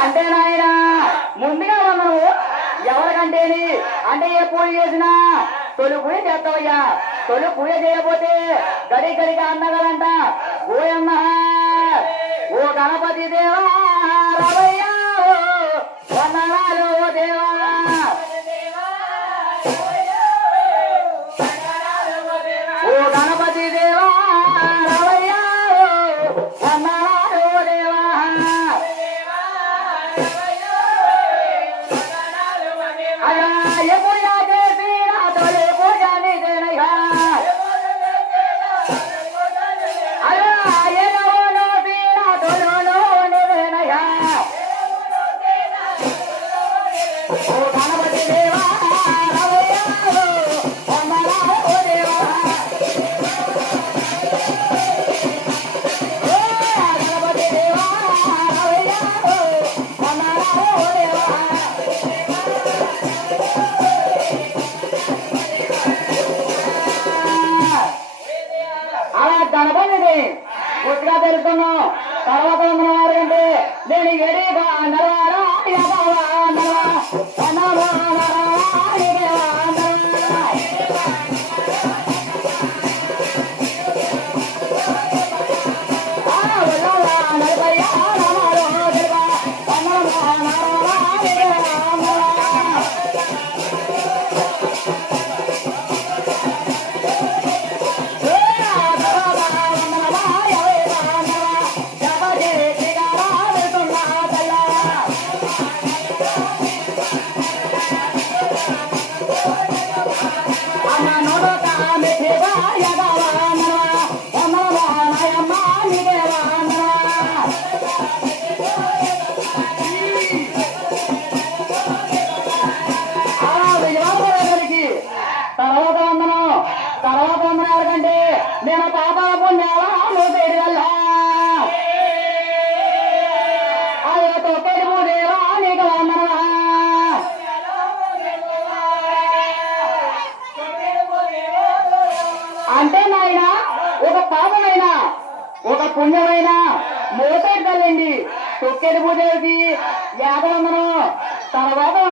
అంటే నాయన ముందుగా మనం ఎవరికంటేని అంటే ఏ పూజ చేసినా తొలి పూజ చేస్తావయ్యా. తొలి పూజ చేయకపోతే గడి గడిగా అన్నగలంట గోయమ్మ ఓ గణపతి దేవా రవయ్యా వందనాలు దేవా ఓ గణపతి దేవా రవయ్యా వందనాలు దేవా అయ్యా ఏ పూజ చేసి నా తొలి పూజ నీదేనయ్యా. అయ్యా ఏ నోను నా తొలును నీదేనయ్యా. ఓ గణపతి దేవా రవయ్యా వందనాలు దేవా. ఓ గణపతి దేవా రవయ్యా వందనాలు దేవా. అలా గణపతిని గుర్తుగా తెలుసుకున్నాం. తర్వాత ఉన్నవారు అంటే నేను ఎడిగా అన్నవారా యదవా అన్నవా అన్నవా ఇదేవా అన్నవా. ఒళ్ళవా నలభయ్యా నమాలో దేవా అన్నవా నరవా ఇదేవా అన్నవా. తర్వాత వందనం ఎవరికంటే నేను పాపాల పుణ్యాల నూతేడు వల్ల అయ్యో తొక్కేటి పూజేవా నీకు వందనమా. అంటే నాయన ఒక పాపమైన ఒక పుణ్యమైన మోసేటి తల్లండి తొక్కేటి పూజకి 50 వందనం తర్వాత